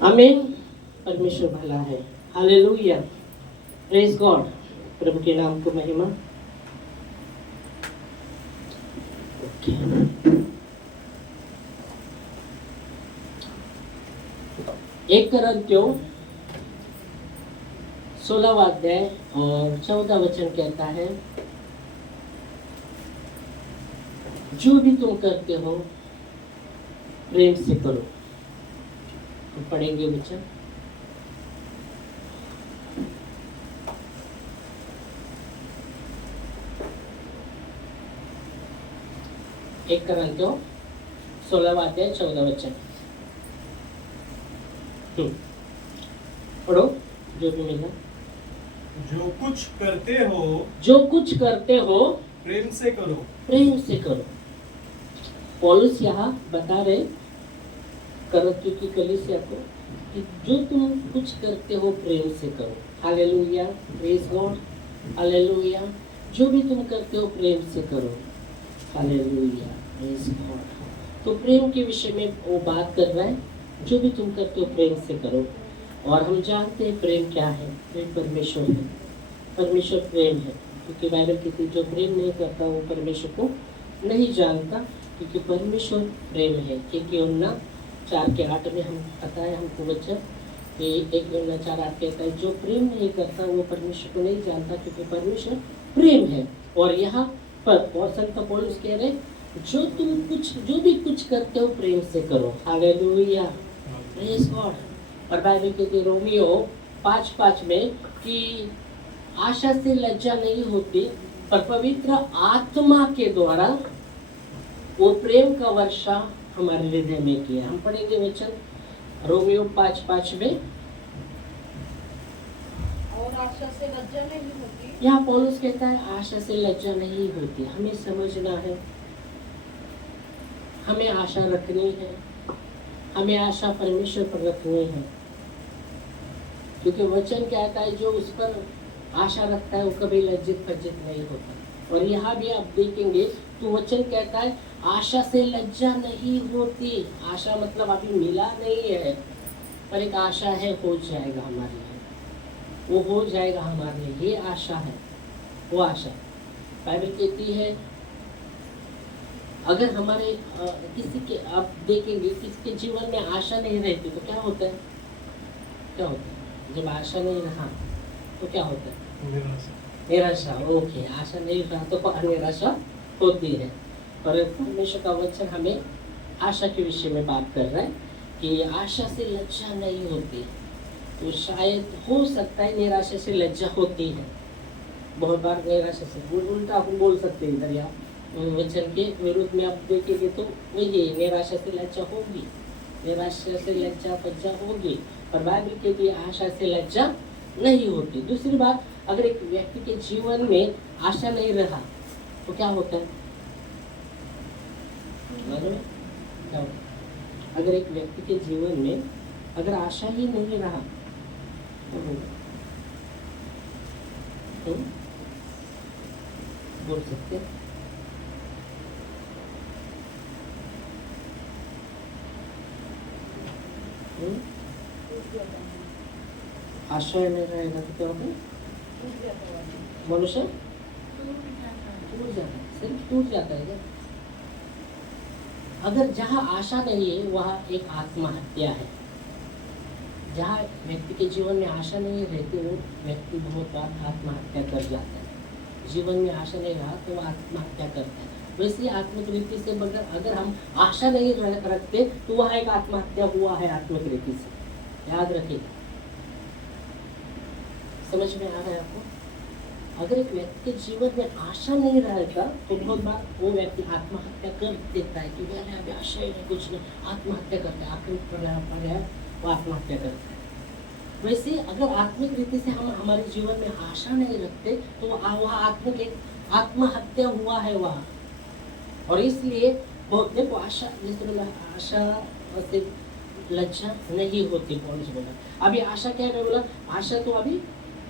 आमीन। परमेश्वर भला है। हालेलुया। Praise God. प्रभु के नाम को महिमा। एक करंथियों 16वां अध्याय और 14 वचन कहता है, जो भी तुम करते हो प्रेम से करो। हम पढ़ेंगे वचन। एक करंथियों 16वां अध्याय 14 वचन पढ़ो। जो भी मिला। जो कुछ करते हो प्रेम से करो। प्रेम से करो। पौलुस यहाँ बता रहे करंथियों की कलीसिया को कि जो तुम कुछ करते हो प्रेम से करो। हालेलुया। Praise God. हालेलुया। जो भी तुम करते हो प्रेम से करो। हालेलुया। Praise God. तो प्रेम के विषय में वो बात कर रहा है, जो भी तुम करते हो प्रेम से करो। और हम जानते हैं प्रेम क्या है। प्रेम परमेश्वर है। परमेश्वर प्रेम है, क्योंकि बाइबल कहती है जो प्रेम नहीं करता वो परमेश्वर को नहीं जानता, क्योंकि परमेश्वर प्रेम है। क्योंकि उन्ना 4:8 में हम पता है हमको वचन कि 1:4-8 कहता है, जो प्रेम नहीं करता वो परमेश्वर को नहीं जानता, क्योंकि परमेश्वर प्रेम है। और यहाँ पर और संत पौलुस कह रहे, जो भी कुछ करते हो प्रेम से करो। हालेलुया। Praise God. और बाइबल कहती है रोमियो 5:5 में कि आशा से लज्जा नहीं होती, पर पवित्र आत्मा के द्वारा वो प्रेम का वर्षा हमारे हृदय में किया। हम पढ़ेंगे वचन रोमियो 5:5 में। और आशा से लज्जा नहीं होती। यहाँ पौलुस कहता है आशा से लज्जा नहीं होती। हमें समझना है, हमें आशा रखनी है, हमें आशा परमेश्वर पर रखनी है, क्योंकि वचन कहता है जो उस पर आशा रखता है वो कभी लज्जित फज्जित नहीं होता। और यहाँ भी आप देखेंगे तो वचन कहता है आशा से लज्जा नहीं होती। आशा मतलब अभी मिला नहीं है, पर एक आशा है, हो जाएगा हमारे लिए, वो हो जाएगा हमारे लिए। ये आशा है, वो आशा। बाइबल कहती है अगर हमारे किसी के आप देखेंगे किसके जीवन में आशा नहीं रहती तो क्या होता है? क्या होता है जब आशा नहीं रहा तो क्या होता है? निराशा। ओके, आशा नहीं रहा तो निराशा होती है। पर परमेश्वर का वचन हमें आशा के विषय में बात कर रहा है कि आशा से लज्जा नहीं होती। तो शायद हो सकता है निराशा से लज्जा होती है। बहुत बार निराशा से उल्टा हम बोल सकते हैं। इधर या वचन के विरुद्ध में आप देखेंगे तो वही निराशा से लज्जा होगी, निराशा से लज्जा फज्जा होगी। पर बाइबल के लिए आशा से लज्जा नहीं होती। दूसरी बात, अगर एक व्यक्ति के जीवन में आशा नहीं रहा तो क्या होता है? क्या होता है? अगर एक व्यक्ति के जीवन में अगर आशा ही नहीं रहा तो बोल सकते हैं आशा नहीं रहेगा तो क्या होगा? मनुष्य टूट जाता है, सिर्फ टूट जाता है क्या? अगर जहाँ आशा नहीं है वहाँ एक आत्महत्या है। जहाँ व्यक्ति के जीवन में आशा नहीं रहती वो व्यक्ति बहुत बार आत्महत्या कर जाता है। जीवन में आशा नहीं रहा तो वो आत्महत्या करता है। वैसे आत्मिक रीति से अगर हम आशा नहीं रखते तो वह एक आत्महत्या हुआ है आत्मिक रीति से। याद रखिएगा। समझ में आ रहा है आपको? अगर एक व्यक्ति के जीवन में आशा नहीं रहेगा तो बहुत बार वो व्यक्ति आत्महत्या कर देता है कि मेरे अभी आशा ही नहीं, कुछ नहीं, आत्महत्या करता है। आत्मिक पर है वो आत्महत्या करता है। वैसे अगर आत्मिक रीति से हम हमारे जीवन में आशा नहीं रखते तो वह आत्मिक एक आत्महत्या हुआ है वहाँ। और इसलिए बहुत देखो आशा, जैसे आशा से लज्जा नहीं होती। पौलुस बोला अभी आशा क्या है? बोला आशा तो अभी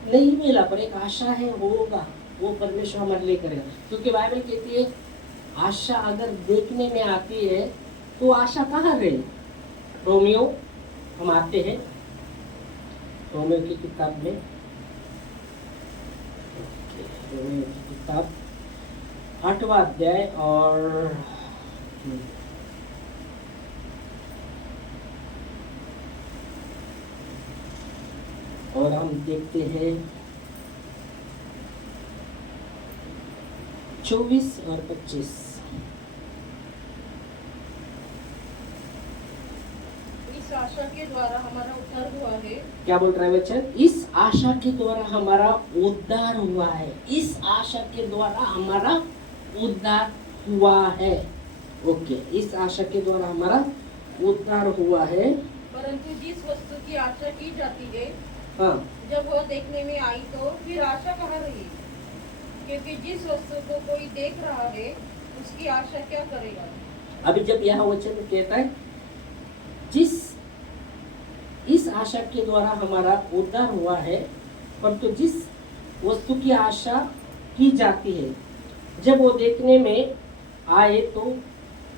नहीं मिला, पर एक आशा है, होगा, वो परमेश्वर हमारे लिए करेगा। क्योंकि बाइबल कहती है आशा अगर देखने में आती है तो आशा कहाँ गई? रोमियो हम आते हैं रोमियो की किताब में। रोमियो की किताब 8वां अध्याय और हम देखते हैं 24 और 25। इस आशा के द्वारा हमारा उद्धार हुआ है। क्या बोल रहा है वचन? इस आशा के द्वारा हमारा उद्धार हुआ है। इस आशा के द्वारा हमारा उद्धार हुआ है। ओके, इस आशा के द्वारा हमारा उद्धार हुआ है। परंतु जिस वस्तु की आशा की जाती है, हाँ, जब वह देखने में आई तो फिर आशा कहाँ रही? क्योंकि जिस वस्तु को कोई देख रहा है उसकी आशा क्या करेगा? अभी जब यह वचन कहता है इस आशा के द्वारा हमारा उद्धार हुआ है, परंतु जिस वस्तु की आशा की जाती है जब वो देखने में आए तो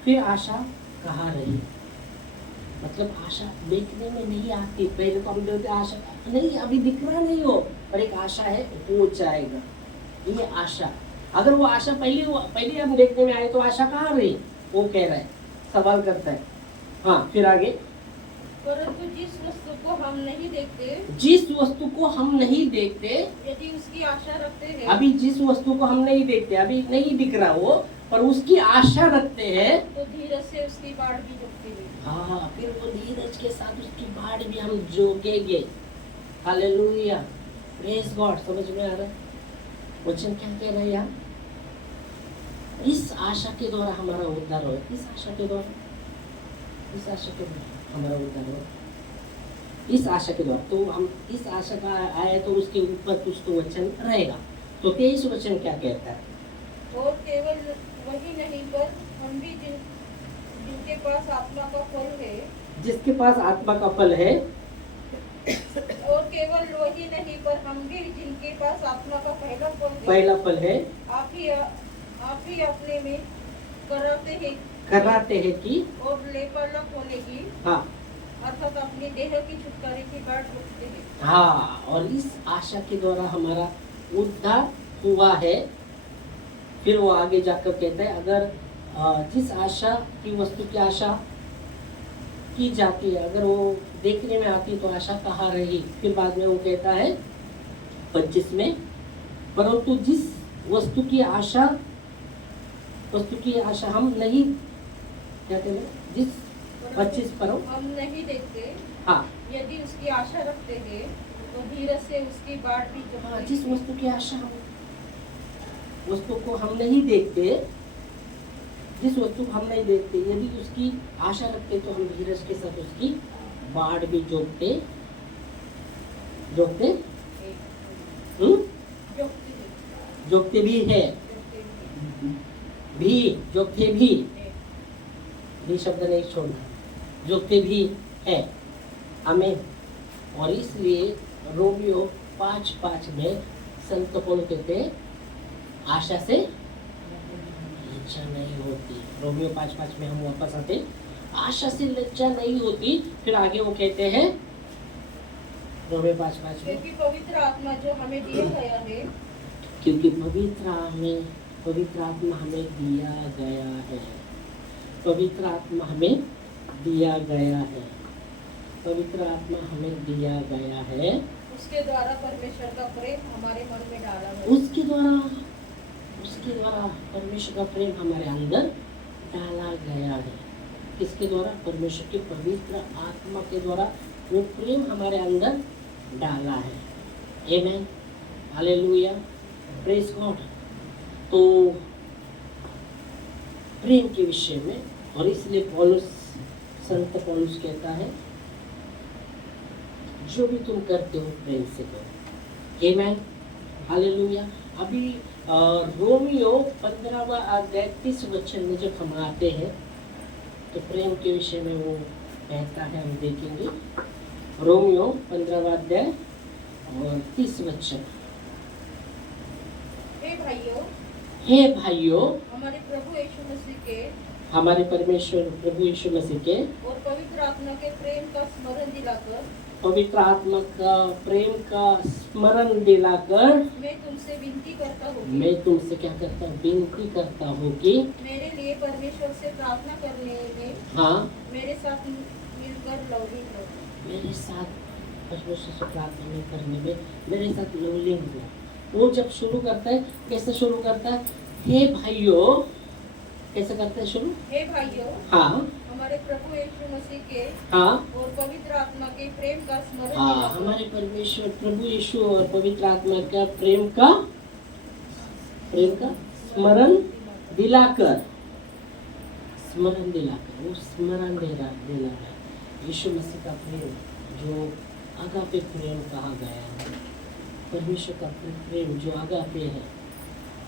फिर आशा कहाँ रही? मतलब आशा देखने में नहीं आती। पहले तो हम देखते आशा नहीं, अभी दिख रहा नहीं हो, पर एक आशा है, हो जाएगा। ये आशा, अगर वो आशा पहले हम देखने में आए तो आशा कहाँ रही? वो कह रहा है, सवाल करता है। हाँ, फिर आगे। परंतु जिस वस्तु को हम नहीं देखते, यदि उसकी आशा रखते हैं, अभी जिस वस्तु को हम नहीं देखते, अभी नहीं दिख रहा वो, पर उसकी आशा रखते हैं, तो धीरज से उसकी बाढ़ भी जोतते हैं। हाँ, फिर वो धीरज के साथ उसकी बाढ़ भी हम जोतेंगे। Hallelujah, praise God. समझ में आ रहा है वचन क्या कह रहा है यार? इस आशा के द्वारा हमारा उद्धार हो। इस आशा के द्वारा हमारा उद्धार हो। इस आशा के द्वारा, तो हम इस आशा का आया तो उसके ऊपर कुछ तो वचन रहेगा। तो 23 वचन क्या कहता है? और केवल वही नहीं पर हम भी जिनके पास आत्मा का फल है, जिसके पास आत्मा का फल है, और केवल वही नहीं पर हम भी जिनके पास आत्मा का पहला फल है, आप ही अपने में कराते हैं कि और लेपालक होने की, हाँ, अर्थात अपने देह की छुटकारे की बात रखते हैं। हाँ, और इस आशा के द्वारा हमारा उद्धार हुआ है। फिर वो आगे जाकर कहता है, अगर जिस आशा की वस्तु की आशा की जाती है, अगर वो देखने में आती तो आशा कहाँ रही? फिर बाद में वो कहता है 25 में, परंतु जिस वस्तु की आशा हम नहीं, क्या कहते हैं, जिस 25 पर हम नहीं देखते, हाँ, यदि उसकी आशा रखते हैं तो धीरज से उसकी बाढ़ भी जोतते हैं। जिस वस्तु की आशा वस्तु को हम नहीं देखते, जिस वस्तु को हम नहीं देखते, यदि उसकी आशा रखते तो हम धीरज के साथ उसकी बाढ़ भी जोतते भी है। भी शब्द नहीं छोड़ना, जोतते भी है हमें। और इसलिए रोमियो 5:5 में संत पौलुस कहते हैं, आशा से लज्जा नहीं होती। रोमियो 5:5 में हम वापस आते, आशा से लज्जा नहीं होती। फिर आगे वो कहते हैं रोमियो 5:5 में, क्योंकि पवित्र आत्मा जो हमें दिया गया है, क्योंकि पवित्र आत्मा हमें दिया गया है। पवित्र आत्मा हमें दिया गया है। पवित्र आत्मा हमें दिया गया है। उसके द्वारा परमेश्वर का प्रेम हमारे मन में डाला है। उसके द्वारा परमेश्वर का प्रेम हमारे अंदर डाला गया है। किसके द्वारा? परमेश्वर के पवित्र आत्मा के द्वारा वो प्रेम हमारे अंदर डाला है। आमेन, हालेलुया, प्रेज गॉड। तो प्रेम के विषय में, और इसलिए संत पौलुस कहता है, जो भी तुम करते हो प्रेम से करो। आमेन, हालेलुया। अभी रोमियो 15वां अध्याय 30 वचन में जब हम आते हैं तो प्रेम के विषय में वो कहता है, हम देखेंगे रोमियो 15वां अध्याय और 30 वचन। हे भाइयों, हमारे प्रभु यीशु मसीह के हमारे परमेश्वर प्रभु यीशु मसीह के और पवित्र आत्मा के प्रेम का स्मरण दिलाकर पवित्र आत्मा का प्रेम का स्मरण दिलाकर मैं तुमसे विनती करता हूँ मैं तुमसे क्या करता हूँ, विनती करता हूँ कि मेरे लिए परमेश्वर से प्रार्थना करने में हाँ मेरे साथ मिलकर लवलीन हो। मेरे साथ परमेश्वर से प्रार्थना में करने में मेरे साथ लवलीन हुआ। वो जब शुरू करता है कैसे शुरू करता है, हे भाइयों, कैसे करता है शुरू, हे भाइयों, हाँ हमारे प्रभु यीशु मसीह के हाँ और पवित्र आत्मा के प्रेम का स्मरण हाँ, दिलाकर हमारे परमेश्वर प्रभु यीशु और पवित्र आत्मा का प्रेम का स्मरण दिलाकर वो स्मरण दिला रहा है। यीशु मसीह का प्रेम जो अगापे प्रेम कहा गया है, परमेश्वर का प्रेम जो अगापे है।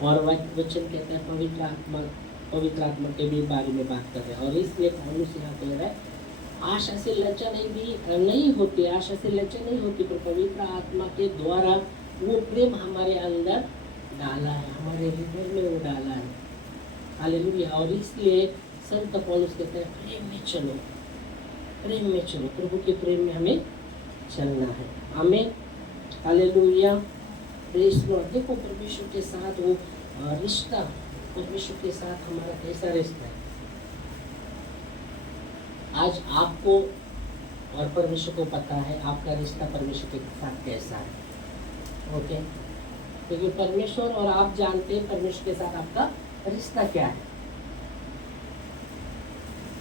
और वचन कहता है पवित्र आत्मा के भी बारे में बात कर रहे हैं। और इसलिए पौलुस यहाँ कह रहा है आशा से लज्जा नहीं होती, आशा से लज्जा नहीं होती, पर पवित्र आत्मा के द्वारा वो प्रेम हमारे अंदर डाला है, हमारे हृदय में वो डाला है। हालेलुया। और इसलिए संत पौलुस कहते हैं प्रेम में चलो, प्रभु के प्रेम में हमें चलना है। आमीन, हालेलुया, प्रेज़ लॉर्ड। देखो परमेश्वर के साथ वो रिश्ता, परमेश्वर के साथ हमारा कैसा रिश्ता है। आज आपको और परमेश्वर को पता है आपका रिश्ता परमेश्वर के साथ कैसा है। ओके, क्योंकि परमेश्वर और आप जानते हैं परमेश्वर के साथ आपका रिश्ता क्या है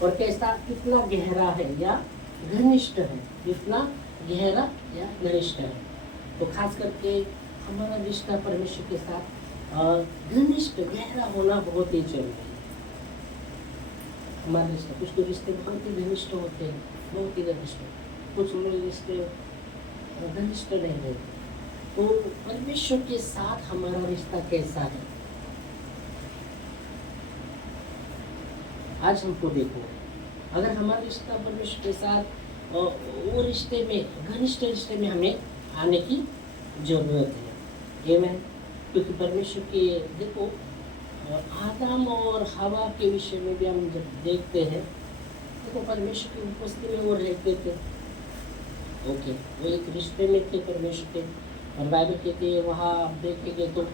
और कैसा, कितना गहरा है या घनिष्ठ है, कितना गहरा या घनिष्ठ है। तो खास करके हमारा रिश्ता परमेश्वर के साथ घनिष्ठ गहरा होना बहुत ही जरूरी है। हमारा रिश्ता, कुछ तो रिश्ते बहुत ही घनिष्ठ होते हैं, बहुत ही घनिष्ठ, कुछ रिश्ते घनिष्ठ नहीं रहते। तो परमेश्वर के साथ हमारा रिश्ता कैसा है, आज हमको देखो। अगर हमारा रिश्ता परमेश्वर के साथ वो रिश्ते में, घनिष्ठ रिश्ते में हमें आने की जरूरत है। आमीन। क्योंकि परमेश्वर के देखो आदम और हवा के विषय में भी हम जब देखते हैं, देखो परमेश्वर की उपस्थिति में वो रहते थे। ओके, वो एक रिश्ते में थे परमेश्वर के। और बाइबल कहती है वहाँ आप देखेंगे तो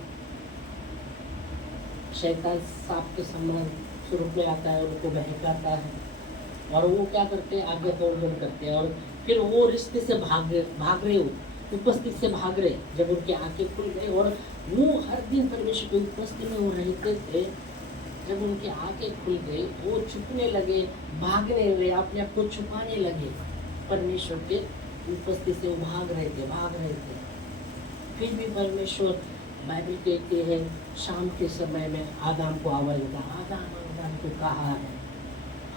शैतान सांप के समान स्वरूप में आता है, उनको बहकाता है और वो क्या करते हैं, आगे दौड़ करते हैं। और फिर वो रिश्ते से भाग रहे, उपस्थिति से भाग रहे। जब उनकी आंखें खुल गई और वो हर दिन परमेश्वर की उपस्थिति में वो रहते थे, जब उनकी आंखें खुल गई वो छुपने लगे, भागने लगे, अपने आप को छुपाने लगे। परमेश्वर के उपस्थिति से वो भाग रहे थे। फिर भी परमेश्वर, बाइबल कहती है शाम के समय में आदम को आवाज देता, आदम तो कहाँ है,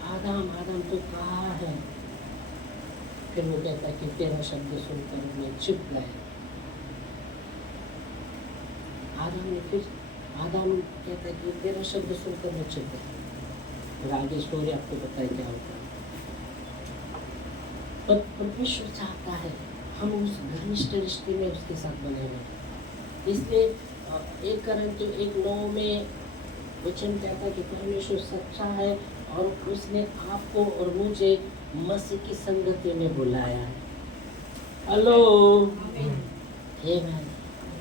आदम तो कहाँ है। फिर वो कहता है कि तेरा शब्द सुनकर मैं चुप गए। आदम कहता है कि तेरा शब्द सुनकर मैं चुप गया। और आगे स्टोरी आपको पता है क्या होता है। पर परमेश्वर चाहता है हम उस घनिष्ठ रिश्ते में उसके साथ बने रहें। इसलिए 1 Corinthians 1:9 में वचन कहता है कि परमेश्वर सच्चा है और उसने आपको और मुझे मसीह की संगति में बुलाया है। हेलो, आमीन।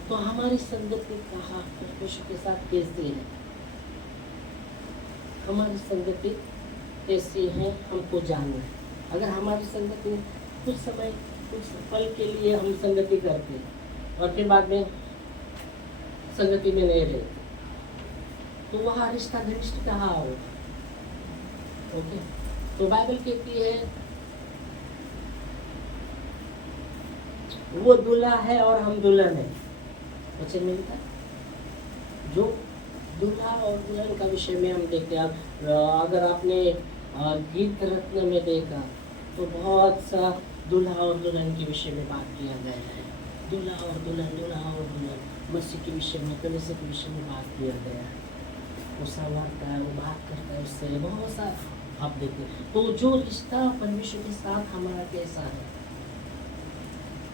तो हमारी संगति कहाँ परमेश्वर के साथ कैसी है, हमारी संगति कैसी है हमको जानना है। अगर हमारी संगति कुछ समय, कुछ पल के लिए हम संगति करते हैं और फिर बाद में संगति में नहीं रहते, तो वहाँ रिश्ता घनिष्ठ कहाँ होगा। ओके, तो बाइबल कहती है वो दूल्हा है और हम दुल्हन है। वचन मिलता है जो दूल्हा और दुल्हन का विषय में हम देखते हैं। अगर आपने गीत रत्न में देखा तो बहुत सा दूल्हा और दुल्हन के विषय में बात किया गया है। दूल्हा और दुल्हन मसीह के विषय में, कलीसिया के विषय में बात किया गया है। वो संवारता है, वो बात करता है, उससे बहुत सा आप देखते। तो जो रिश्ता परमेश्वर के साथ हमारा कैसा है,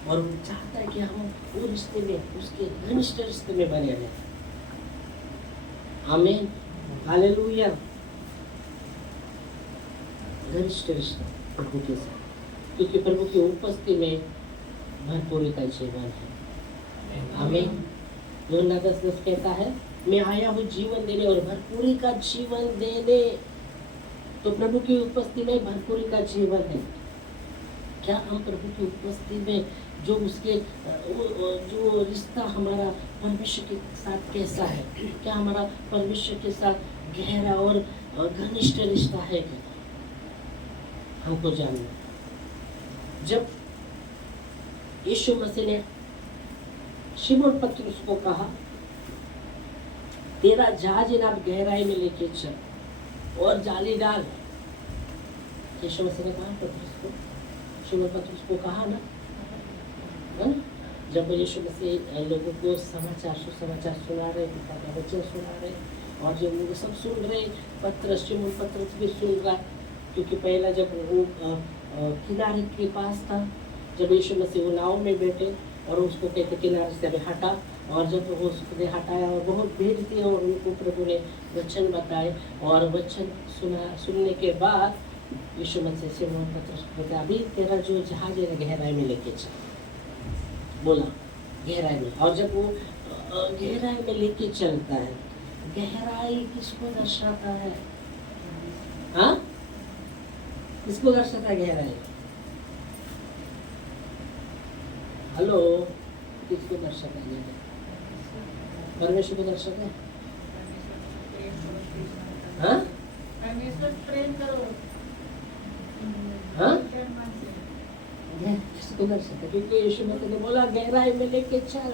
और वो चाहता है कि हम वो रिश्ते में, उसके घनिष्ठ रिश्ते में बने रहें। आमीन, हालेलुया। घनिष्ठ रिश्ता प्रभु के साथ, क्योंकि प्रभु की उपस्थिति में भरपूरी का जीवन है। हमें यूहन्ना 10:10 कहता है, मैं आया हूँ जीवन देने और भरपूरी का जीवन देने। तो प्रभु की उपस्थिति में भरपूरी का जीवन है। क्या हम प्रभु की उपस्थिति में जो उसके जो रिश्ता हमारा परमेश्वर के साथ कैसा है, क्या हमारा परमेश्वर के साथ गहरा और घनिष्ठ रिश्ता है क्या, हमको जानना। जब यीशु मसीह ने शिमोन पतरस को कहा, तेरा जहाज आप गहराई में लेके चल और जाली डाल, यीशु मसीह ने कहा पतरस को, शिमोन पतरस को कहा ना, जब यीशु मसीह लोगों को सुसमाचार सुना रहे, पिता का वचन सुना रहे, और जब वो सब सुन रहे, पतरस शिमोन पतरस भी सुन रहा, क्योंकि पहला जब वो किनारे के पास था, जब यीशु मसीह वो नाव में बैठे और उसको कहते किनारे से हटा, और जब वो उसने हटाया और बहुत भीड़ थी और उनको प्रभु ने वचन बताए, और वचन सुनने के बाद यीशु मसीह शिमोन पतरस को कहते, अभी तेरा जो जहाज है गहराई में लेके चल, बोला गहराई में। और जब वो गहराई में लेके चलता है, गहराई किसको दर्शाता है? हाँ, किसको दर्शाता है गहराई? हेलो, किसको दर्शाता है गहराई? परमेश्वर को दर्शाता है। हाँ, प्रेम करो। हाँ, किसको दर्शाता है? क्योंकि यीशु मसीह ने बोला गहराई में लेके चल,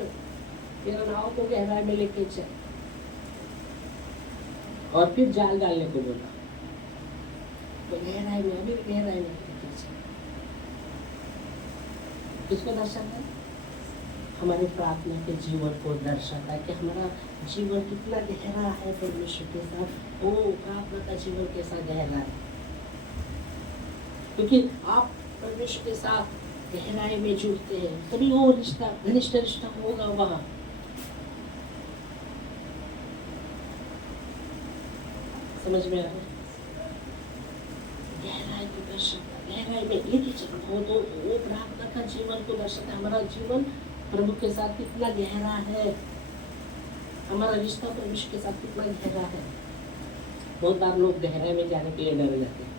तेरा नाव को गहराई में लेके चल, और फिर जाल डालने को बोला, तो गहराई में, अभी गहराई में लेके चल। किसको दर्शाता है? हमारे प्रार्थना के जीवन को दर्शाता है कि हमारा जीवन कितना गहरा है परमेश्वर के साथ। ओ, प्रार्थना का जीवन कैसा गहरा है, क्योंकि आप परमेश्वर के साथ गहराई में जुड़ते हैं, तभी वो रिश्ता, घनिष्ठ रिश्ता होगा वहाँ। समझ में आ रहा है? गहराई को दर्शाता, गहराई में लेके चलो, तो वो प्रार्थना का जीवन को दर्शाता है। हमारा जीवन प्रभु के साथ कितना गहरा है, हमारा रिश्ता परमेश्वर के साथ कितना गहरा है। बहुत बार लोग गहराई में जाने के लिए डर जाते हैं।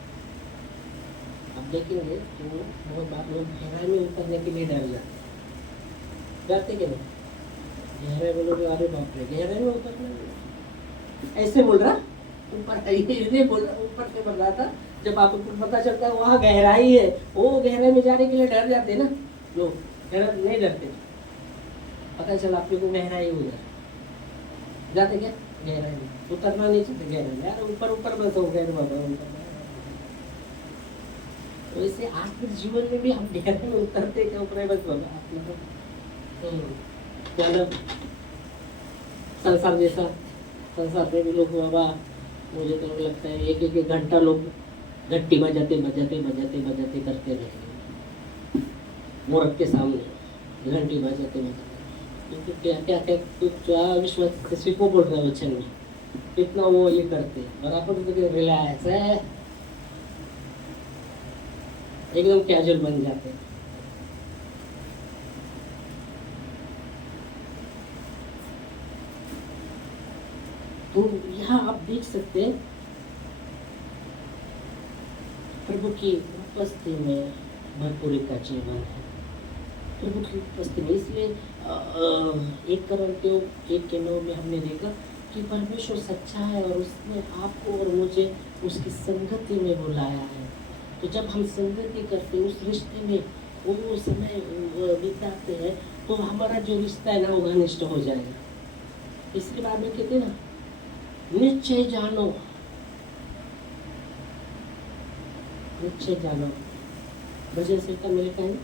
आप देखेंगे तो बहुत बार लोग गहराई में उतरने के लिए डर जाते कि नहीं? गहराई में लोग, अरे बाप रे, गहराई में उतरना, ऐसे बोल रहा, ऊपर ये बोल रहा, ऊपर से बोल रहा था। जब आपको पता चलता है वहाँ गहराई है, वो गहराई में जाने के लिए डर जाते ना लोग, गहराई नहीं डरते। पता चला आप लोग को गहराई हो जाए, जाते क्या गहराई में, उतरना नहीं चाहते गहराई में, यार ऊपर ऊपर बस हो गए बाबा। वैसे आत्मिक जीवन में भी हम गहराई में उतरते क्या, ऊपर बस बोला मतलब संसार जैसा, संसार में भी लोग बाबा, मुझे तो लगता है एक घंटा लोग घंटी बजाते करते रहेंगे मूर्ख के सामने, घंटी बजाते क्या विश्वास को बोल रहे वचन में, कितना वो ये करते, और अपन तो रिलैक्स है, एकदम कैजुअल बन जाते हैं। तो यहाँ आप देख सकते हैं प्रभु की उपस्थिति में भरपूरी का जीवन है, प्रभु की उपस्थिति में। इसलिए 1 कोरिन्थियों 1:9 में हमने देखा कि परमेश्वर सच्चा है और उसने आपको और मुझे उसकी संगति में बुलाया है। तो जब हम संगति करते हैं, उस रिश्ते में वो समय बिताते हैं, तो हमारा जो रिश्ता है ना वो घनिष्ठ हो जाएगा। इसके बाद में कहते हैं ना, निश्चय जानो, निश्चय जानो, भजन संहिता में लिखा है,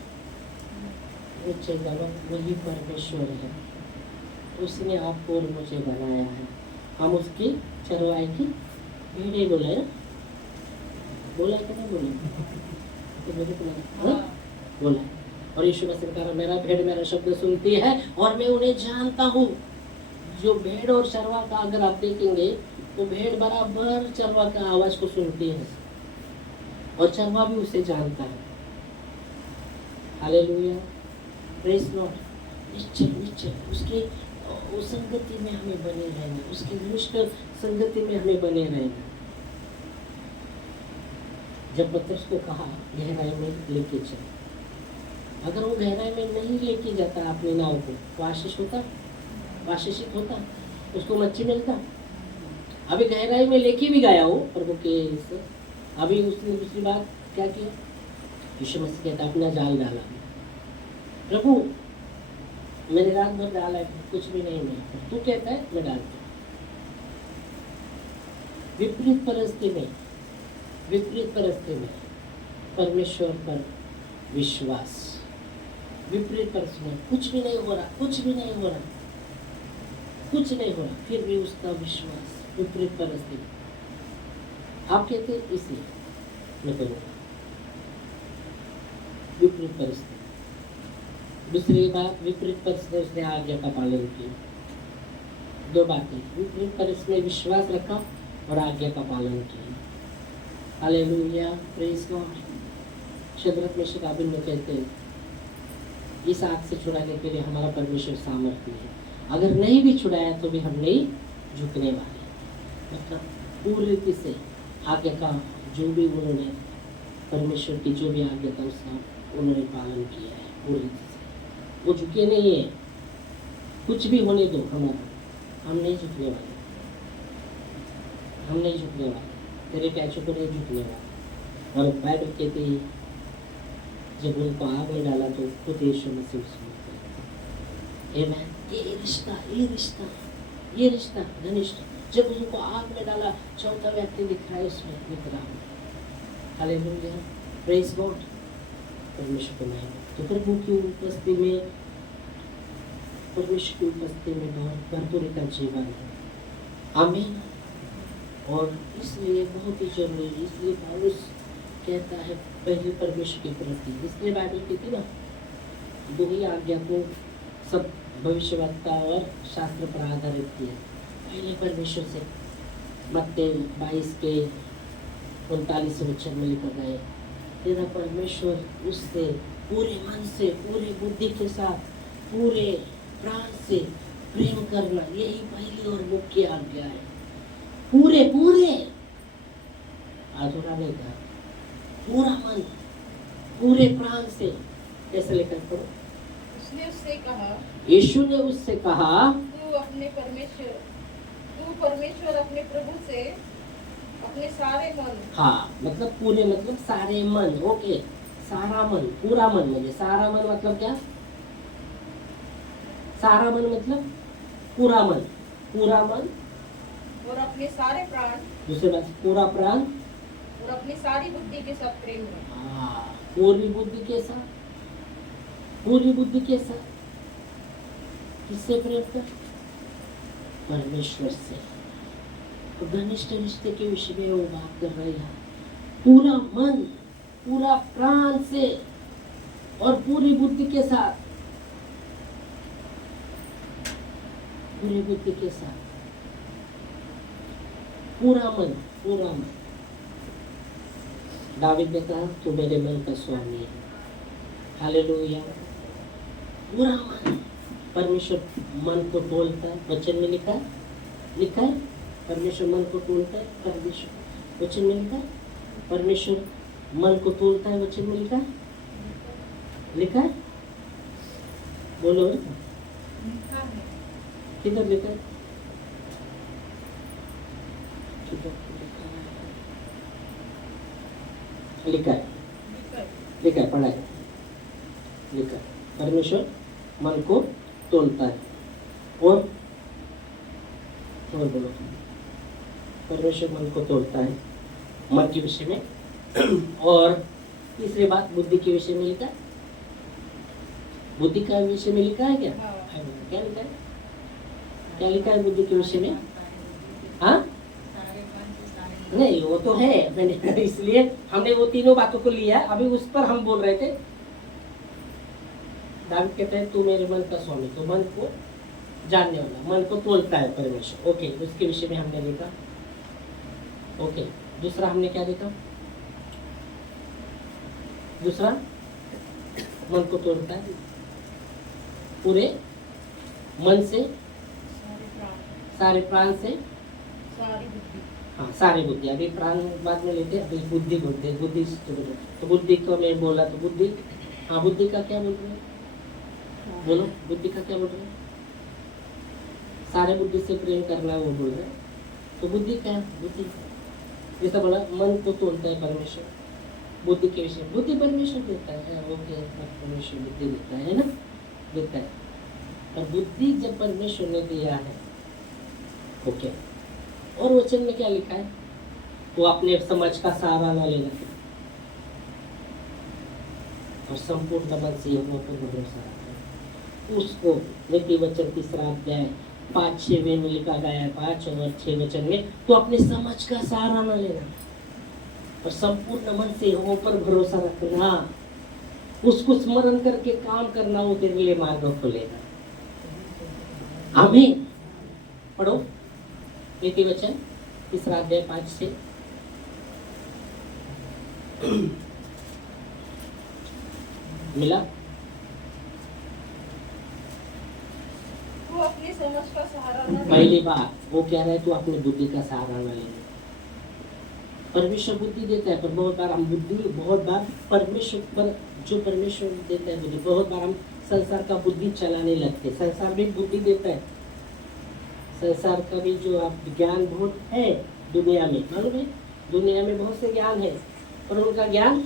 निश्चय जानो वही परमेश्वर है, उसने आपको और मुझे बनाया है, हम उसकी चरवाई की भेड़ें बोला कि नहीं बोला? तो मेरे को बोला। और यीशु मसीह ने कहा, मेरा भेड़ मेरा शब्द सुनती है और मैं उन्हें जानता हूँ। जो भेड़ और चरवा का अगर आप देखेंगे तो भेड़ बराबर चरवा का आवाज को सुनती है, और चरवा भी उसे जानता है। Hallelujah, praise Lord. निश्चय उसके उस संगति में हमें बने रहना, उसकी घनिष्ठ संगति में हमें बने रहना। जब पतरस को कहा गहराई में लेके चल, अगर वो गहराई में नहीं लेके जाता अपने नाव को तो आशीष होता, आशीषित होता, उसको मच्छी मिलता। अभी गहराई में लेके भी गया वो प्रभु के से, अभी उसने दूसरी बात क्या किया? यीशु मसीह कहता अपना जाल डाला। प्रभु मैंने रात भर डाला है, कुछ भी नहीं मिला, तू कहता है मैं डालता हूँ। विपरीत परिस्थिति में परमेश्वर पर विश्वास, विपरीत परिस्थिति में कुछ भी नहीं हो रहा, फिर भी उसका विश्वास विपरीत परिस्थिति। आप कहते हैं इसी मैं करूँगा, विपरीत परिस्थिति। दूसरी बात, विपरीत परिस्थिति उसने आज्ञा का पालन किया। दो बातें, विपरीत परिस्थिति में विश्वास रखा और आज्ञा का पालन किया। Hallelujah, praise God. Shadrach Meshach Abednego कहते हैं इस आग से छुड़ाने के लिए हमारा परमेश्वर सामर्थ्य है, अगर नहीं भी छुड़ाया तो भी हम नहीं झुकने वाले। मतलब पूरी रीति से आज्ञा का जो भी उन्होंने परमेश्वर की जो भी आज्ञा था उसका उन्होंने पालन किया है पूरी रीति से, वो झुके नहीं है। कुछ भी होने दो हमारा, हम नहीं झुकने वाले, तेरे पैचों को नहीं झुकने वाले। और बाइबल कहते हैं जब उनको आग में डाला तो खुद यीशु मसीह उसमें, आमेन। ये रिश्ता घनिष्ठ, जब उनको आग में डाला चौथा व्यक्ति दिख रहा है उसमें निकला। हालेलुया, प्रेज गॉड, परमेश्वर को महिमा। तो प्रभु की उपस्थिति में, परमेश्वर की उपस्थिति में बहुत भरपूरी का जीवन है, आमीन। और इसलिए बहुत ही जरूरी, इसलिए पौलुस कहता है पहले परमेश्वर के प्रति, इसलिए बाइबल कहती ना दो ही आज्ञा को सब भविष्यवक्ता और शास्त्र पर आधारित किया। पहले परमेश्वर से, मत्ती 22 के 39 वचन में लिखा गया, तेरा परमेश्वर उससे पूरे मन से, पूरी बुद्धि के साथ, पूरे प्राण से प्रेम करना, यही पहली और मुख्य आज्ञा है। पूरे अधूरा नहीं था, पूरा मन, पूरे प्राण से। कैसे लेकर पढ़ो? उसने उससे कहा, यीशु ने उससे कहा, तू परमेश्वर अपने प्रभु से अपने सारे मन, हाँ मतलब पूरे, मतलब सारे मन, ओके, सारा मन, पूरा मन। मुझे सारा मन मतलब क्या? सारा मन मतलब पूरा मन और अपने सारे प्राण, दूसरी बात पूरा प्राण और अपनी सारी बुद्धि के साथ प्रेम कर। हाँ, पूरी बुद्धि के साथ किससे प्रेम कर? परमेश्वर से। तो घनिष्ठ रिश्ते के विषय में वो बात कर रही है। पूरा मन, पूरा प्राण से और पूरी बुद्धि के साथ, पूरा मन। दावीद ने कहा तू मेरे मन का स्वामी है। हालेलुया, पूरा मन। परमेश्वर मन को तोलता है, वचन में लिखा है परमेश्वर मन को तोलता है, परमेश्वर वचन में लिखा है परमेश्वर मन को तोलता है, वचन में लिखा है बोलो, किधर लिखा है? लिखा है, पढ़ा है, लिखा है परमेश्वर मन को तोलता है। और बोलो, परमेश्वर मन को तोलता है, मन के विषय में। और तीसरी बात बुद्धि के विषय में लिखा है। बुद्धि का विषय में लिखा है क्या? क्या लिखा है? क्या लिखा है बुद्धि के विषय में? हाँ नहीं, वो तो है, मैंने इसलिए हमने वो तीनों बातों को लिया, अभी उस पर हम बोल रहे थे। दावीद कहते हैं तू मेरे मन का स्वामी, तो मन को जानने वाला, मन को तोलता है परमेश्वर। ओके, उसके विषय में हमने देखा। ओके, दूसरा हमने क्या देखा? दूसरा मन को तोड़ता है, पूरे मन से, सारे प्राण से, सारी बुद्धि, हाँ सारी बुद्धि। अभी प्राण बाद में लेते हैं, अभी बुद्धि बोलते हैं। बुद्धि तो बुद्धि को मैं बोला तो बुद्धि, हाँ बुद्धि का क्या बोल रहे हैं, बोलो बुद्धि का क्या बोल रहे हैं? सारे बुद्धि से प्रेम करना वो बोल रहे हैं। तो बुद्धि क्या है? बुद्धि जैसा बोला मन को तोड़ता है परमेश्वर, बुद्धि के विषय बुद्धि परमेश्वर देता है, ओके परमेश्वर बुद्धि देता है ना, देता है। और बुद्धि जब परमेश्वर ने दिया है ओके, और वचन में क्या लिखा है? वो अपने समझ का सहारा ना लेना और संपूर्ण मन से यहोवा पर भरोसा रखना। उसको नीति वचन 3 अध्याय 5-6 में लिखा गया है, 5 और 6 वचन में, तो अपने समझ का सहारा ना लेना और संपूर्ण मन से यहोवा पर भरोसा रखना, उसको स्मरण करके काम करना, वो तेरे लिए मार्ग खोलेगा। आमीन। पढ़ो नीति वचन 3 अध्याय 5 से। मिला? वो अपनी समझ का सहारा न ले। पहली बात वो कह रहा है तू अपनी बुद्धि का सहारा ना लेना। परमेश्वर बुद्धि देता है, पर बहुत बार हम बुद्धि, बहुत बार परमेश्वर पर, जो परमेश्वर देता है बुद्धि, बहुत बार हम संसार का बुद्धि चलाने लगते। संसार भी बुद्धि देता है, संसार का भी जो आप ज्ञान बहुत है दुनिया में, मालूम है दुनिया में बहुत से ज्ञान है, पर उनका ज्ञान,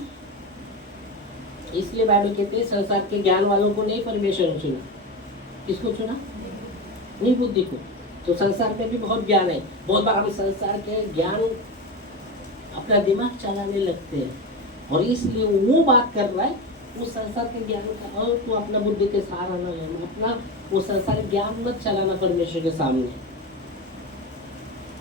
इसलिए बाइबल कहते हैं संसार के ज्ञान वालों को नहीं परमेश्वर ने चुना। किसको चुना? नहीं, बुद्धि को। तो संसार में भी बहुत ज्ञान है, बहुत बार हम संसार के ज्ञान अपना दिमाग चलाने लगते हैं, और इसलिए वो बात कर रहा है वो संसार के ज्ञान का, और तू अपना बुद्धि के सहारा न लेना, अपना वो संसार ज्ञान मत चलाना परमेश्वर के सामने।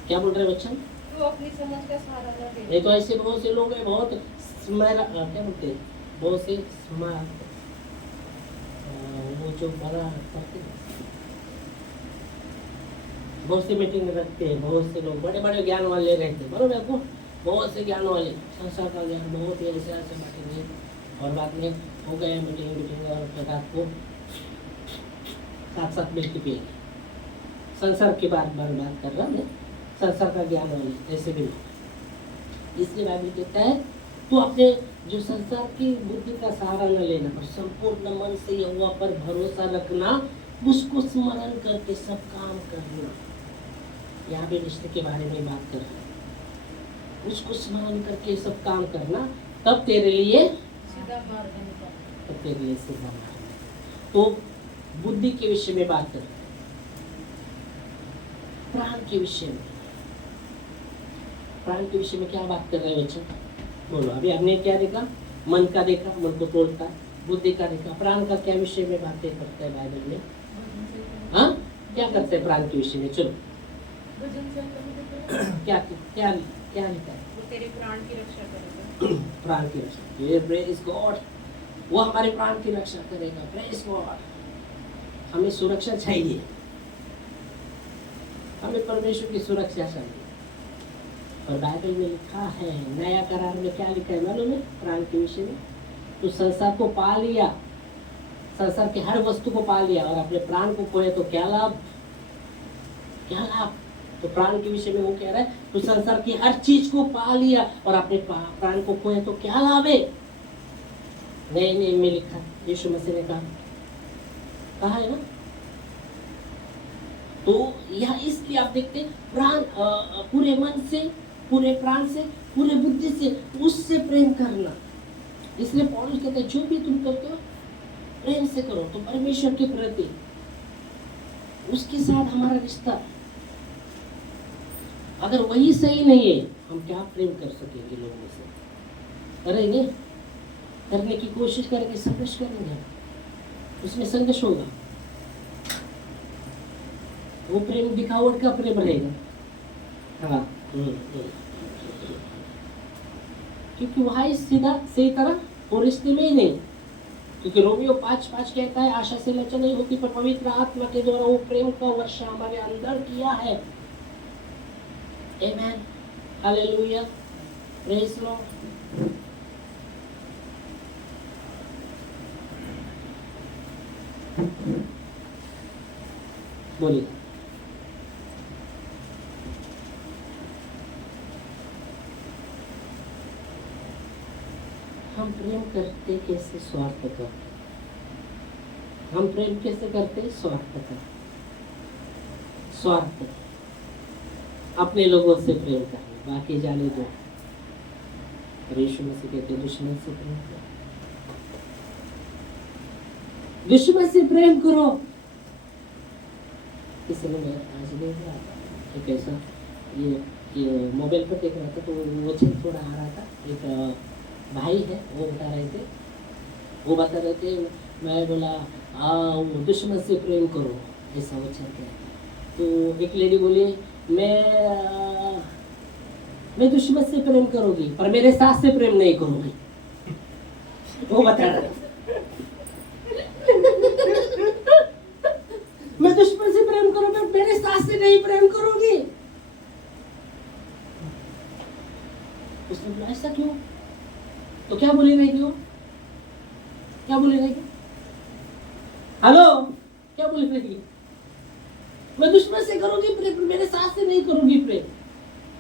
क्या बोल रहे वचन? तू अपनी समझ का सहारा न ले। ये तो ऐसे बहुत से लोग हैं, बहुत क्या बोलते हैं, बहुत से वो जो बड़ा करते हैं, बहुत सी मीटिंग रखते हैं, बहुत से लोग बड़े बड़े ज्ञान वाले रहते हैं, बरोबर आपको, बहुत से ज्ञान वाले, संसार का ज्ञान बहुत ही ऐसे ऐसे बांटेंगे, और बाद में हो गए मीटिंग और रात को 7-7 मिल के पिएंगे। संसार की बात कर रहा मैं, संसार का ज्ञान वाले ऐसे भी लोग। इसलिए बाइबल कहता है तो अपने जो संसार की बुद्धि का सहारा न लेना और संपूर्ण मन से यहोवा पर भरोसा रखना, उसको स्मरण करके सब काम करना। यहाँ भी रिश्ते के बारे में बात कर रहे हैं, उसको स्मरण करके सब काम करना, तब तेरे लिए सीधा मार्ग निकाल। तब तेरे लिए सीधा मार्ग। तो बुद्धि के विषय में बात कर रहे हैं, प्राण के विषय में, प्राण के विषय में क्या बात कर रहे हैं बच्चे? बोलो। अभी हमने क्या देखा? मन का देखा, मन को तोड़ता है, बुद्धि का देखा, प्राण का क्या विषय में बातें करता है बाइबल में? हाँ, क्या करते हैं प्राण के विषय में? चलो क्या क्या क्या लिखा है? वो तेरे प्राण की रक्षा करेगा। प्राण की रक्षा, ये प्रेज गॉड, वो हमारे प्राण की रक्षा करेगा। Praise God. हमें सुरक्षा चाहिए, हमें परमेश्वर की सुरक्षा चाहिए। और बाइबल में लिखा है, नया करार में क्या लिखा है मालूम है प्राण के विषय में? तो संसार को पा लिया, संसार के हर वस्तु को पा लिया, और अपने प्राण को खोए तो क्या लाभ? क्या लाभ? तो प्राण के विषय में वो कह रहा है तो संसार की हर चीज को पा लिया और अपने प्राण को खोए तो क्या लाभ है? नए नियम में लिखा, यीशु मसीह ने कहा है ना। तो यह इसलिए आप देखते प्राण, पूरे मन से, पूरे प्राण से, पूरे बुद्धि से उससे प्रेम करना। इसलिए पौलुस कहते हैं जो भी तुम करते हो प्रेम से करो। तो परमेश्वर के प्रति, उसके साथ हमारा रिश्ता अगर वही सही नहीं है, हम क्या प्रेम कर सकेंगे लोगों से? करेंगे, करने की कोशिश करेंगे, संघर्ष करेंगे, उसमें संघर्ष होगा। वो प्रेम दिखावट का प्रेम रहेगा। हाँ, क्योंकि वहाँ सीधा सही तरह वो रिश्ते में ही नहीं। क्योंकि रोमियो 5:5 कहता है आशा से लज्जा नहीं होती, पर पवित्र आत्मा के द्वारा वो प्रेम का वर्षा हमारे अंदर किया है। आमेन, हालेलुया, प्रेज लॉर्ड। बोलिए। हम प्रेम करते कैसे? स्वार्थ का। हम प्रेम कैसे करते? स्वार्थ का। स्वार्थ अपने लोगों से प्रेम करना, बाकी जाने दो। यीशु मसीह कहते दुश्मन से प्रेम करो, दुश्मन से प्रेम करो। इसलिए मैं आज नहीं रहा था, एक ऐसा ये मोबाइल पर देख रहा था, तो वो वचन थोड़ा आ रहा था। एक भाई है, वो बता रहे थे, मैं बोला दुश्मन से प्रेम करो, ऐसा वचन क्या। तो एक लेडी बोली मैं दुश्मन से प्रेम करूंगी पर मेरे सास से प्रेम नहीं करूंगी। वो बता रहा मैं दुश्मन से प्रेम करूंगी, मेरे सास से नहीं प्रेम करूंगी। उसने बोला ऐसा क्यों? तो क्या बोली रहेगी वो? क्या बोली रहेगी? हेलो, क्या बोली रहेगी? मैं दुश्मन से करूंगी प्रेम, मेरे सास से नहीं करूंगी प्रेम।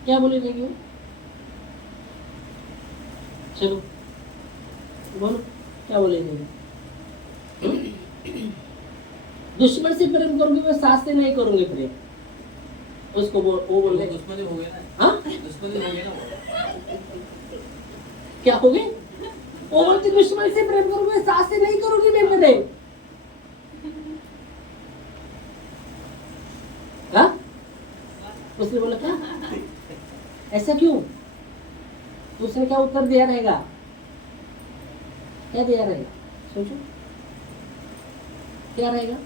क्या बोली रहेगी वो? चलो बोलो, क्या बोली रहेगी? दुश्मन से प्रेम करूंगी, मैं सास से नहीं करूंगी प्रेम। उसको वो बोल रहे दुश्मनी हो गया ना। हाँ, दुश्मनी हो गया ना। क्या हो गई? वो बोलती दुश्मन से प्रेम करूंगी, मैं सास से नहीं करूंगी मैं प्रेम। हाँ? उसने बोला क्या? ऐसा क्यों? उसने क्या उत्तर दिया रहेगा? क्या दिया रहेगा? सोचो क्या रहेगा?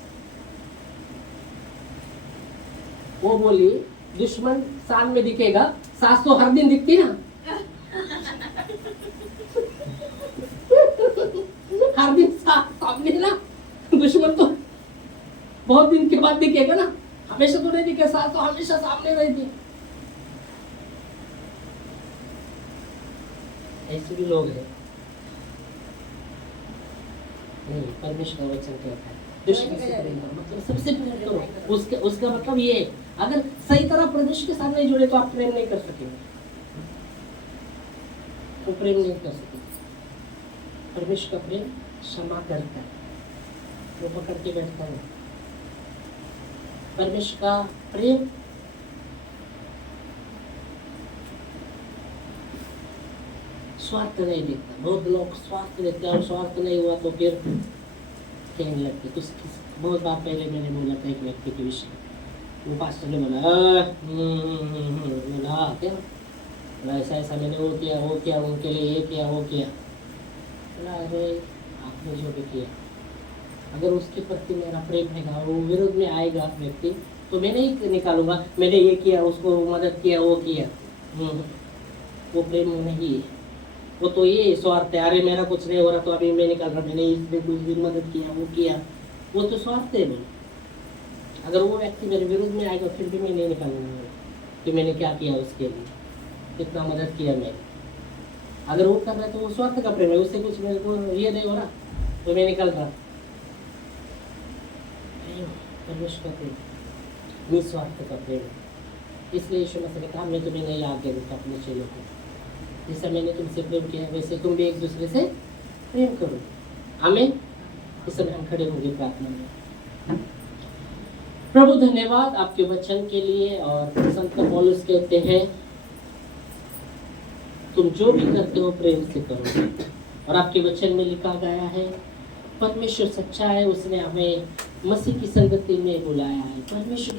वो बोली दुश्मन साल में दिखेगा, सास तो हर दिन दिखती ना। हर दिन सामने ना, दुश्मन तो बहुत दिन के बाद दिखेगा ना, हमेशा तो नहीं दिखे। सास तो हमेशा सामने रहती। ऐसे भी लोग हैं। नहीं, परमेश्वर का वचन कहता है दुश्मन से प्रेम करो, मतलब सबसे प्रेम करो। उसका मतलब ये है, अगर सही तरह परमेश्वर के साथ नहीं जुड़े तो आप प्रेम नहीं कर सकेंगे, तो प्रेम नहीं कर सकेंगे। परमेश्वर का प्रेम क्षमा करता है, वो पकड़ के बैठता है। परमेश्वर का प्रेम स्वार्थ नहीं देखता। बहुत लोग स्वार्थ देखते हैं, और स्वार्थ नहीं हुआ तो फिर कहने लगते। कुछ बहुत बार पहले मैंने बोला था एक व्यक्ति के विषय, वो पास्टर ने बोला क्या बोला, ऐसा ऐसा मैंने वो किया उनके लिए, ये किया वो किया। बोला अरे आपने जो भी किया, अगर उसके प्रति मेरा प्रेम रहेगा और वो विरोध में आएगा व्यक्ति, तो मैं नहीं निकालूंगा मैंने ये किया, उसको मदद किया, वो किया। वो प्रेम नहीं है, वो तो ये स्वार्थ है। अरे मेरा कुछ नहीं हो रहा तो अभी मैं निकाल रहा, मैंने इसमें कुछ दिन मदद किया, वो किया, वो तो स्वार्थ है। अगर वो व्यक्ति मेरे विरोध में आएगा फिर भी मैं नहीं निकालूंगा कि मैंने क्या किया उसके लिए, कितना मदद किया मैंने। अगर वो कर रहा है तो वो स्वार्थ का प्रेम है, उससे कुछ मेरे को ये नहीं हो रहा तो मैं निकल रहा। परमेश्वर का प्रेम निस्वार्थ का प्रेम। इसलिए यीशु मसीह ने कहा मैं तुम्हें नई आज्ञा देता अपने चेलों को, जैसा मैंने तुमसे प्रेम किया वैसे तुम भी एक दूसरे से प्रेम करो। आमीन। इस समय हम खड़े होंगे प्रार्थना में। प्रभु धन्यवाद आपके वचन के लिए। और संत पौलुस कहते हैं तुम जो भी करते हो प्रेम से करो। और आपके वचन में लिखा गया है परमेश्वर सच्चा है, उसने हमें मसीह की संगति में बुलाया है। परमेश्वर